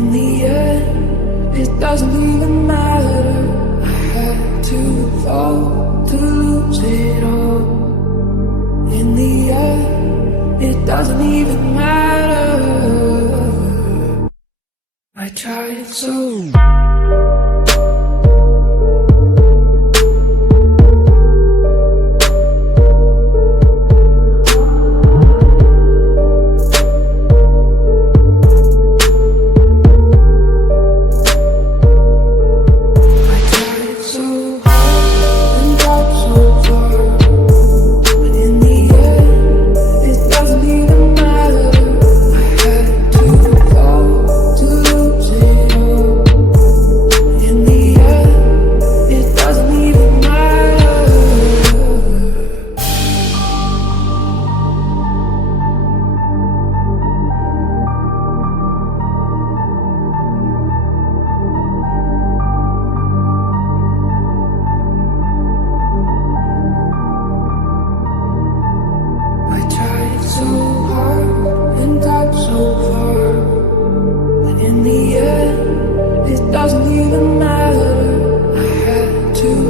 In the end, it doesn't even matter. I had to fall to lose it all. In the end, it doesn't even matter. I tried so. Doesn't even matter. I had to